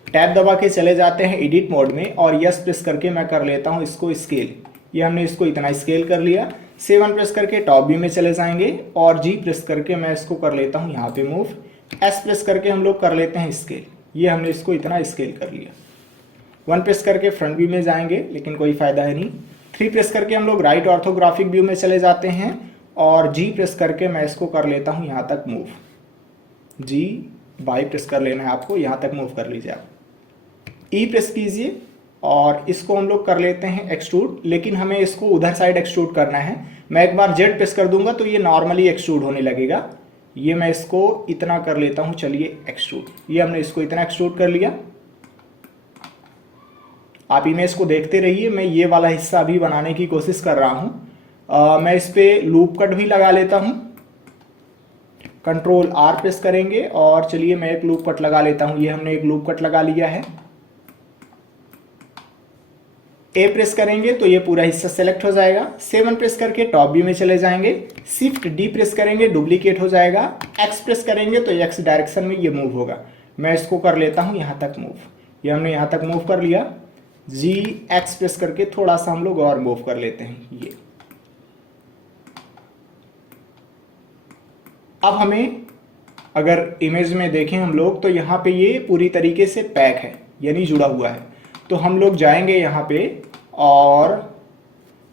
टैब दबा के चले जाते हैं एडिट मोड में और यस प्रेस करके मैं कर लेता हूँ इसको स्केल। ये हमने इसको इतना स्केल कर लिया। 7 प्रेस करके टॉप व्यू में चले जाएंगे और जी प्रेस करके मैं इसको कर लेता हूँ यहाँ पे मूव। एस प्रेस करके हम लोग कर लेते हैं स्केल। ये हमने इसको इतना स्केल कर लिया। 1 प्रेस करके फ्रंट व्यू में जाएंगे लेकिन कोई फायदा है नहीं। 3 प्रेस करके हम लोग राइट ऑर्थोग्राफिक व्यू में चले जाते हैं और जी प्रेस करके मैं इसको कर लेता हूँ यहाँ तक मूव। जी बाई प्रेस कर लेना है आपको, यहाँ तक मूव कर लीजिए आप। ई प्रेस कीजिए और इसको हम लोग कर लेते हैं एक्सट्रूड, लेकिन हमें इसको उधर साइड एक्सट्रूड करना है। मैं एक बार जेड प्रेस कर दूंगा तो ये नॉर्मली एक्सट्रूड होने लगेगा। ये मैं इसको इतना कर लेता हूँ, चलिए एक्सट्रूड। ये हमने इसको इतना एक्सट्रूड कर लिया। आप इमेज को देखते रहिए, मैं ये वाला हिस्सा अभी बनाने की कोशिश कर रहा हूँ। मैं इस पे लूप कट भी लगा लेता हूँ। कंट्रोल आर प्रेस करेंगे और चलिए मैं एक लूप कट लगा लेता हूँ। ये हमने एक लूप कट लगा लिया है। ए प्रेस करेंगे तो ये पूरा हिस्सा सेलेक्ट हो जाएगा। 7 प्रेस करके टॉप व्यू में चले जाएंगे। शिफ्ट डी प्रेस करेंगे, डुप्लीकेट हो जाएगा। एक्स प्रेस करेंगे तो एक्स डायरेक्शन में ये मूव होगा। मैं इसको कर लेता हूँ यहाँ तक मूव। ये हमने यहाँ तक मूव कर लिया। जी एक्स प्रेस करके थोड़ा सा हम लोग और मूव कर लेते हैं ये। अब हमें अगर इमेज में देखें हम लोग तो यहाँ पे ये पूरी तरीके से पैक है, यानी जुड़ा हुआ है। तो हम लोग जाएंगे यहाँ पे और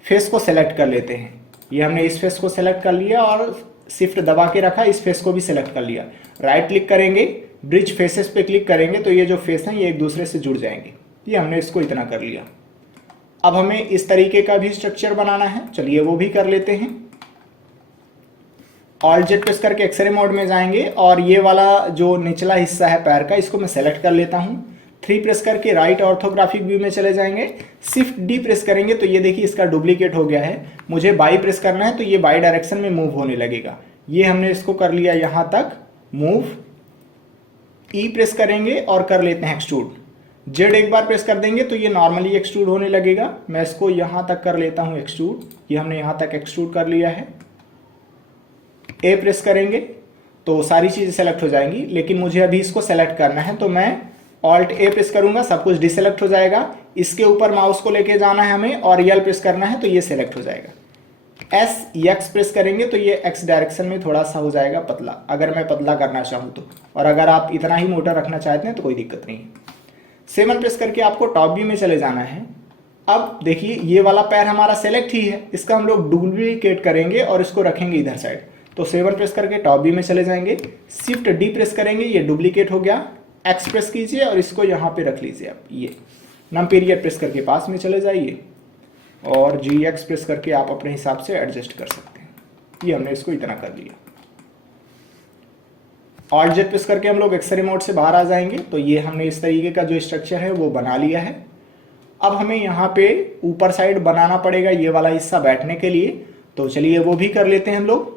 फेस को सेलेक्ट कर लेते हैं। ये हमने इस फेस को सेलेक्ट कर लिया और शिफ्ट दबा के रखा, इस फेस को भी सेलेक्ट कर लिया। राइट क्लिक करेंगे, ब्रिज फेसेस पे क्लिक करेंगे तो ये जो फेस हैं ये एक दूसरे से जुड़ जाएंगे। ये हमने इसको इतना कर लिया। अब हमें इस तरीके का भी स्ट्रक्चर बनाना है, चलिए वो भी कर लेते हैं। ऑल्ट जेड प्रेस करके एक्सरे मोड में जाएंगे और ये वाला जो निचला हिस्सा है पैर का इसको मैं सेलेक्ट कर लेता हूँ। 3 प्रेस करके राइट ऑर्थोग्राफिक व्यू में चले जाएंगे। शिफ्ट डी प्रेस करेंगे तो ये देखिए इसका डुप्लीकेट हो गया है। मुझे बाई प्रेस करना है तो ये बाई डायरेक्शन में मूव होने लगेगा। ये हमने इसको कर लिया यहाँ तक मूव। ई प्रेस करेंगे और कर लेते हैं एक्सट्रूड। जेड एक बार प्रेस कर देंगे तो ये नॉर्मली एक्सट्रूड होने लगेगा। मैं इसको यहाँ तक कर लेता हूँ एक्सट्रूड। ये हमने यहाँ तक एक्सट्रूड कर लिया है। ए प्रेस करेंगे तो सारी चीज़ें सेलेक्ट हो जाएंगी, लेकिन मुझे अभी इसको सेलेक्ट करना है तो मैं ऑल्ट ए प्रेस करूंगा, सब कुछ डिसेलेक्ट हो जाएगा। इसके ऊपर माउस को लेके जाना है हमें और यल प्रेस करना है तो ये सेलेक्ट हो जाएगा। एस एक्स प्रेस करेंगे तो ये एक्स डायरेक्शन में थोड़ा सा हो जाएगा पतला, अगर मैं पतला करना चाहूँ तो। और अगर आप इतना ही मोटा रखना चाहते हैं तो कोई दिक्कत नहीं है। 7 प्रेस करके आपको टॉप व्यू में चले जाना है। अब देखिए ये वाला पैर हमारा सेलेक्ट ही है, इसका हम लोग डुप्लीकेट करेंगे और इसको रखेंगे इधर साइड। तो 7 प्रेस करके टॉप व्यू में चले जाएंगे। शिफ्ट डी प्रेस करेंगे, ये डुप्लीकेट हो गया। एक्स प्रेस कीजिए और इसको यहाँ पे रख लीजिए आप। ये नम पीरियड प्रेस करके पास में चले जाइए और जी एक्स प्रेस करके आप अपने हिसाब से एडजस्ट कर सकते हैं। ये हमने इसको इतना कर लिया। ऑल्ट जेड प्रेस करके हम लोग एक्सरे मोड से बाहर आ जाएंगे तो ये हमने इस तरीके का जो स्ट्रक्चर है वो बना लिया है। अब हमें यहाँ पे ऊपर साइड बनाना पड़ेगा ये वाला हिस्सा बैठने के लिए, तो चलिए वो भी कर लेते हैं हम लोग।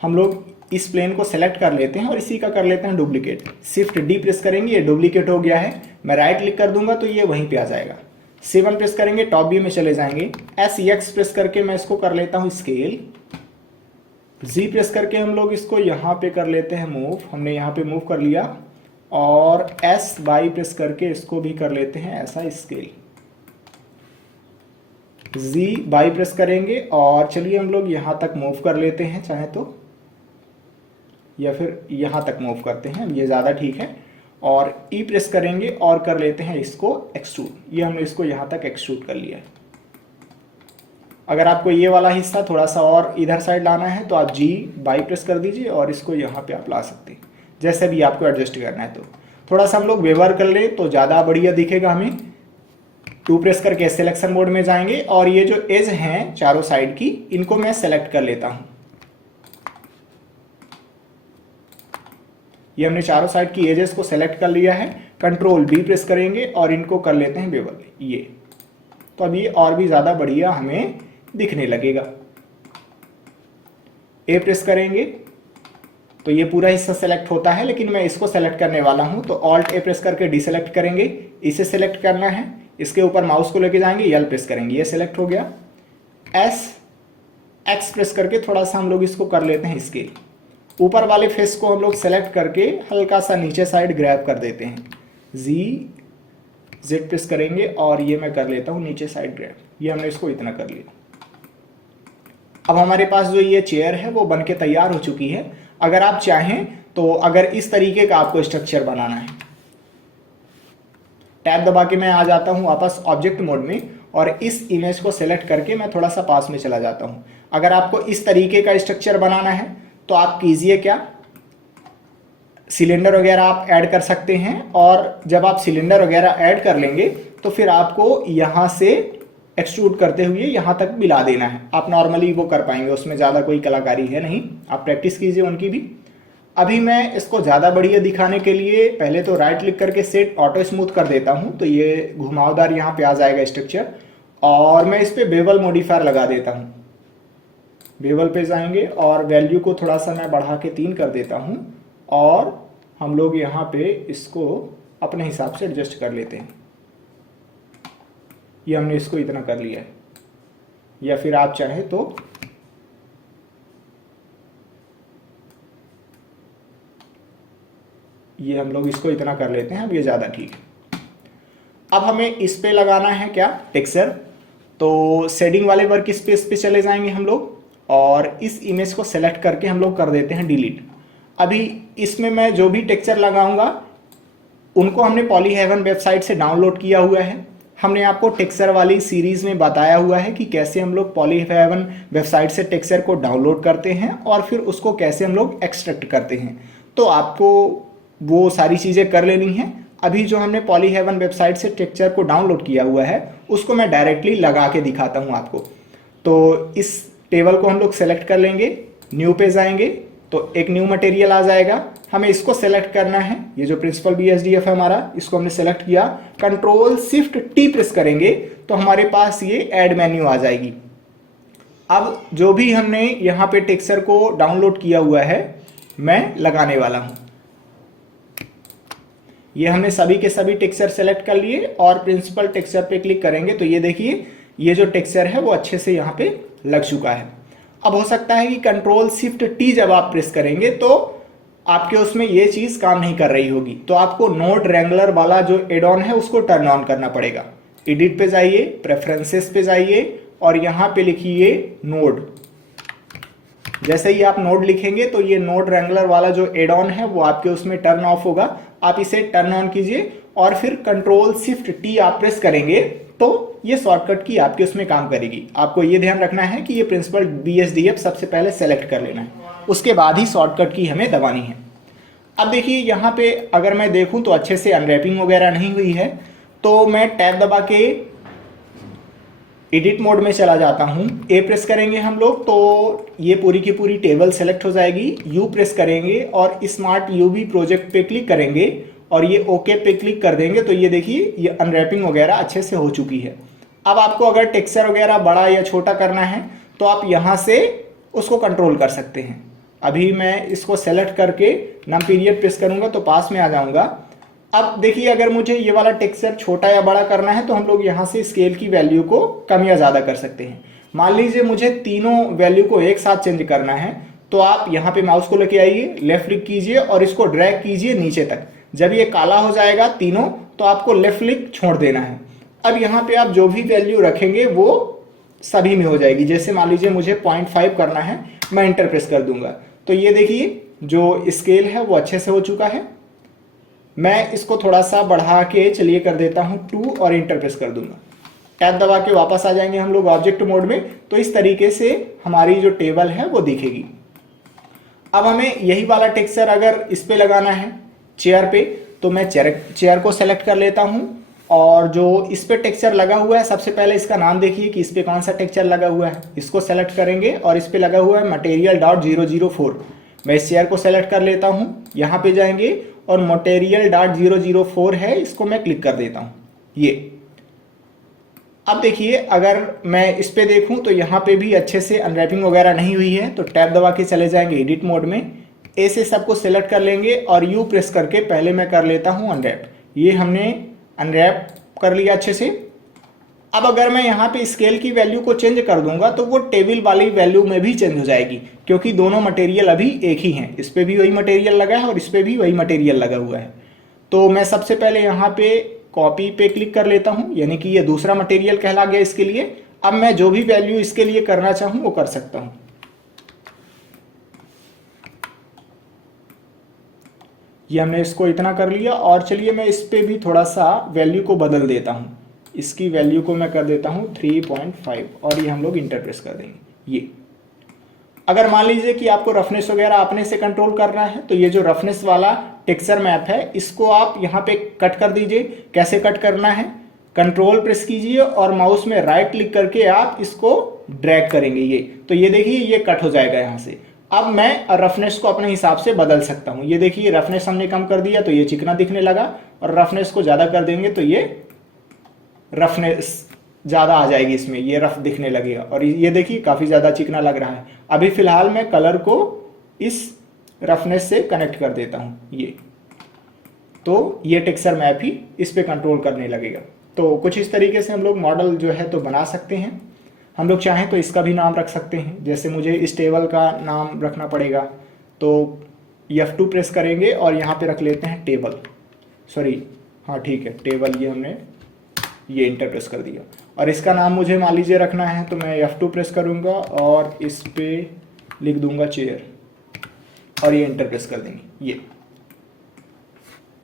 हम लोग इस प्लेन को सेलेक्ट कर लेते हैं और इसी का कर लेते हैं डुप्लीकेट। शिफ्ट डी प्रेस करेंगे, ये डुप्लीकेट हो गया है। मैं राइट क्लिक कर दूंगा तो ये वहीं पे आ जाएगा। 7 प्रेस करेंगे, टॉप व्यू में चले जाएंगे। एस एक्स प्रेस करके मैं इसको कर लेता हूँ स्केल। जी प्रेस करके हम लोग इसको यहाँ पे कर लेते हैं मूव। हमने यहाँ पे मूव कर लिया और एस बाई प्रेस करके इसको भी कर लेते हैं ऐसा स्केल। जी बाई प्रेस करेंगे और चलिए हम लोग यहाँ तक मूव कर लेते हैं चाहे तो, या फिर यहाँ तक मूव करते हैं, ये ज़्यादा ठीक है। और ई प्रेस करेंगे और कर लेते हैं इसको एक्सट्रूड। ये हमने इसको यहाँ तक एक्सट्रूड कर लिया है। अगर आपको ये वाला हिस्सा थोड़ा सा और इधर साइड लाना है तो आप जी बाई प्रेस कर दीजिए और इसको यहाँ पे आप ला सकते हैं, जैसे भी आपको एडजस्ट करना है। तो थोड़ा सा हम लोग वेवर कर ले तो ज़्यादा बढ़िया दिखेगा हमें। 2 प्रेस करके सिलेक्शन मोड में जाएंगे और ये जो एज हैं चारों साइड की, इनको मैं सेलेक्ट कर लेता हूँ। ये हमने चारों साइड की एजेस को सेलेक्ट कर लिया है। कंट्रोल बी प्रेस करेंगे और इनको कर लेते हैं बेवल, ये तो अब ये और भी ज़्यादा बढ़िया हमें दिखने लगेगा। ए प्रेस करेंगे तो ये पूरा हिस्सा सेलेक्ट होता है, लेकिन मैं इसको सेलेक्ट करने वाला हूं तो ऑल्ट ए प्रेस करके डिसेलेक्ट करेंगे, इसे सेलेक्ट करना है, इसके ऊपर माउस को लेके जाएंगे, यल प्रेस करेंगे, ये सेलेक्ट हो गया। एस एक्स प्रेस करके थोड़ा सा हम लोग इसको कर लेते हैं स्केल, ऊपर वाले फेस को हम लोग सेलेक्ट करके हल्का सा नीचे साइड ग्रैब कर देते हैं, जी जेड प्रेस करेंगे और ये मैं कर लेता हूँ नीचे साइड ग्रैब, ये हमने इसको इतना कर लिया। अब हमारे पास जो ये चेयर है वो बन के तैयार हो चुकी है। अगर आप चाहें तो अगर इस तरीके का आपको स्ट्रक्चर बनाना है, टैब दबा के मैं आ जाता हूं वापस ऑब्जेक्ट मोड में और इस इमेज को सेलेक्ट करके मैं थोड़ा सा पास में चला जाता हूं। अगर आपको इस तरीके का स्ट्रक्चर बनाना है तो आप कीजिए क्या, सिलेंडर वगैरह आप ऐड कर सकते हैं, और जब आप सिलेंडर वगैरह ऐड कर लेंगे तो फिर आपको यहाँ से एक्सट्रूड करते हुए यहाँ तक मिला देना है। आप नॉर्मली वो कर पाएंगे, उसमें ज़्यादा कोई कलाकारी है नहीं, आप प्रैक्टिस कीजिए उनकी भी। अभी मैं इसको ज़्यादा बढ़िया दिखाने के लिए पहले तो राइट क्लिक करके सेट ऑटो स्मूथ कर देता हूँ, तो ये घुमावदार यहाँ पे आ जाएगा स्ट्रक्चर, और मैं इस पर बेवल मॉडिफायर लगा देता हूँ। बेवल पे जाएंगे और वैल्यू को थोड़ा सा मैं बढ़ा के 3 कर देता हूँ और हम लोग यहाँ पे इसको अपने हिसाब से एडजस्ट कर लेते हैं। ये हमने इसको इतना कर लिया है, या फिर आप चाहें तो ये हम लोग इसको इतना कर लेते हैं, अब ये ज़्यादा ठीक है। अब हमें इस पे लगाना है क्या, टेक्सचर, तो शेडिंग वाले वर्क स्पेस पे चले जाएंगे हम लोग और इस इमेज को सेलेक्ट करके हम लोग कर देते हैं डिलीट। अभी इसमें मैं जो भी टेक्सचर लगाऊंगा उनको हमने पॉलीहेवन वेबसाइट से डाउनलोड किया हुआ है। हमने आपको टेक्सचर वाली सीरीज में बताया हुआ है कि कैसे हम लोग पॉलीहेवन वेबसाइट से टेक्सचर को डाउनलोड करते हैं और फिर उसको कैसे हम लोग एक्सट्रैक्ट करते हैं, तो आपको वो सारी चीज़ें कर लेनी है। अभी जो हमने पॉलीहेवन वेबसाइट से टेक्सचर को डाउनलोड किया हुआ है उसको मैं डायरेक्टली लगा के दिखाता हूँ आपको। तो इस टेबल को हम लोग सेलेक्ट कर लेंगे, न्यू पे जाएंगे तो एक न्यू मटेरियल आ जाएगा, हमें इसको सेलेक्ट करना है। ये जो प्रिंसिपल BSDF है हमारा, इसको हमने सेलेक्ट किया, कंट्रोल शिफ्ट टी प्रेस करेंगे तो हमारे पास ये ऐड मेन्यू आ जाएगी। अब जो भी हमने यहाँ पे टेक्सचर को डाउनलोड किया हुआ है मैं लगाने वाला हूँ। ये हमने सभी के सभी टेक्सचर सेलेक्ट कर लिए और प्रिंसिपल टेक्सचर पे क्लिक करेंगे तो ये देखिए ये जो टेक्सचर है वो अच्छे से यहाँ पे लग चुका है। अब हो सकता है कि कंट्रोल शिफ्ट टी जब आप प्रेस करेंगे तो आपके उसमें ये चीज़ काम नहीं कर रही होगी, तो आपको नोड रेंगुलर वाला जो एड ऑन है उसको टर्न ऑन करना पड़ेगा। एडिट पे जाइए, प्रेफरेंसेस पे जाइए और यहाँ पे लिखिए नोड। जैसे ही आप नोड लिखेंगे तो ये नोड रेंगुलर वाला जो एड ऑन है वो आपके उसमें टर्न ऑफ होगा। आप इसे टर्न ऑन कीजिए और फिर कंट्रोल शिफ्ट टी आप प्रेस करेंगे तो ये शॉर्टकट की आपके उसमें काम करेगी। आपको ये ध्यान रखना है कि ये प्रिंसिपल BSDF सबसे पहले सेलेक्ट कर लेना है, उसके बाद ही शॉर्टकट की हमें दबानी है। अब देखिए यहाँ पे अगर मैं देखूँ तो अच्छे से अनरैपिंग वगैरह नहीं हुई है, तो मैं टैब दबा के एडिट मोड में चला जाता हूँ। ए प्रेस करेंगे हम लोग तो ये पूरी की पूरी टेबल सेलेक्ट हो जाएगी। यू प्रेस करेंगे और स्मार्ट यूवी प्रोजेक्ट पे क्लिक करेंगे और ये ओके पे क्लिक कर देंगे तो ये देखिए ये अनरैपिंग वगैरह अच्छे से हो चुकी है। अब आपको अगर टेक्सचर वगैरह बड़ा या छोटा करना है तो आप यहाँ से उसको कंट्रोल कर सकते हैं। अभी मैं इसको सेलेक्ट करके नम पीरियड प्रेस करूँगा तो पास में आ जाऊँगा। अब देखिए अगर मुझे ये वाला टेक्सचर छोटा या बड़ा करना है तो हम लोग यहाँ से स्केल की वैल्यू को कम या ज़्यादा कर सकते हैं। मान लीजिए मुझे तीनों वैल्यू को एक साथ चेंज करना है तो आप यहाँ पे माउस को लेके आइए, लेफ्ट क्लिक कीजिए और इसको ड्रैग कीजिए नीचे तक। जब ये काला हो जाएगा तीनों तो आपको लेफ्ट क्लिक छोड़ देना है। अब यहाँ पे आप जो भी वैल्यू रखेंगे वो सभी में हो जाएगी। जैसे मान लीजिए मुझे 0.5 करना है, मैं इंटर प्रेस कर दूंगा तो ये देखिए जो स्केल है वो अच्छे से हो चुका है। मैं इसको थोड़ा सा बढ़ा के चलिए कर देता हूँ 2 और इंटर प्रेस कर दूंगा। टैब दबा के वापस आ जाएंगे हम लोग ऑब्जेक्ट मोड में, तो इस तरीके से हमारी जो टेबल है वो दिखेगी। अब हमें यही वाला टेक्सचर अगर इस पे लगाना है चेयर पे तो मैं चेयर को सेलेक्ट कर लेता हूँ और जो इस पे टेक्सचर लगा हुआ है सबसे पहले इसका नाम देखिए कि इस पे कौन सा टेक्सचर लगा हुआ है। इसको सेलेक्ट करेंगे और इस पे लगा हुआ है material.004। मैं इस चेयर को सेलेक्ट कर लेता हूँ, यहाँ पे जाएंगे और material.004 है, इसको मैं क्लिक कर देता हूँ। ये अब देखिए अगर मैं इस पे देखूं तो यहाँ पे भी अच्छे से अनरैपिंग वगैरह नहीं हुई है, तो टैब दबा के चले जाएंगे एडिट मोड में, ए से सबको सेलेक्ट कर लेंगे और यू प्रेस करके पहले मैं कर लेता हूँ अनरैप। ये हमने अनरैप कर लिया अच्छे से। अब अगर मैं यहाँ पे स्केल की वैल्यू को चेंज कर दूंगा तो वो टेबल वाली वैल्यू में भी चेंज हो जाएगी, क्योंकि दोनों मटेरियल अभी एक ही हैं। इस पे भी वही मटेरियल लगा है और इस पे भी वही मटेरियल लगा हुआ है। तो मैं सबसे पहले यहाँ पे कॉपी पे क्लिक कर लेता हूँ, यानी कि ये दूसरा मटेरियल कहला गया इसके लिए। अब मैं जो भी वैल्यू इसके लिए करना चाहूँ वो कर सकता हूँ। ये हमने इसको इतना कर लिया और चलिए मैं इस पे भी थोड़ा सा वैल्यू को बदल देता हूँ। इसकी वैल्यू को मैं कर देता हूँ 3.5 और ये हम लोग इंटर प्रेस कर देंगे। ये अगर मान लीजिए कि आपको रफनेस वगैरह अपने से कंट्रोल करना है तो ये जो रफनेस वाला टेक्सचर मैप है इसको आप यहाँ पे कट कर दीजिए। कैसे कट करना है, कंट्रोल प्रेस कीजिए और माउस में राइट क्लिक करके आप इसको ड्रैग करेंगे। ये तो ये देखिए ये कट हो जाएगा यहाँ से। अब मैं रफनेस को अपने हिसाब से बदल सकता हूँ। ये देखिए रफनेस हमने कम कर दिया तो ये चिकना दिखने लगा, और रफनेस को ज़्यादा कर देंगे तो ये रफनेस ज़्यादा आ जाएगी, इसमें ये रफ दिखने लगेगा। और ये देखिए काफ़ी ज़्यादा चिकना लग रहा है। अभी फ़िलहाल मैं कलर को इस रफनेस से कनेक्ट कर देता हूँ, ये तो ये टेक्सचर मैप ही इस पे कंट्रोल करने लगेगा। तो कुछ इस तरीके से हम लोग मॉडल जो है तो बना सकते हैं। हम लोग चाहें तो इसका भी नाम रख सकते हैं, जैसे मुझे इस टेबल का नाम रखना पड़ेगा तो F2 प्रेस करेंगे और यहाँ पे रख लेते हैं टेबल, सॉरी हाँ ठीक है टेबल, ये हमने ये इंटर प्रेस कर दिया। और इसका नाम मुझे मान लीजिए रखना है तो मैं F2 प्रेस करूँगा और इस पे लिख दूंगा चेयर और ये इंटर प्रेस कर देंगे। ये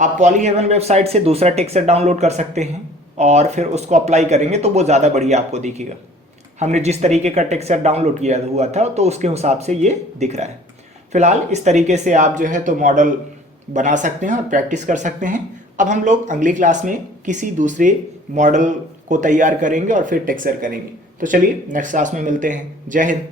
आप पॉलीहेवन वेबसाइट से दूसरा टेक्सचर डाउनलोड कर सकते हैं और फिर उसको अप्लाई करेंगे तो वो ज़्यादा बढ़िया आपको दिखेगा। हमने जिस तरीके का टेक्सचर डाउनलोड किया हुआ था तो उसके हिसाब से ये दिख रहा है। फिलहाल इस तरीके से आप जो है तो मॉडल बना सकते हैं और प्रैक्टिस कर सकते हैं। अब हम लोग अगली क्लास में किसी दूसरे मॉडल को तैयार करेंगे और फिर टेक्सचर करेंगे। तो चलिए नेक्स्ट क्लास में मिलते हैं। जय हिंद।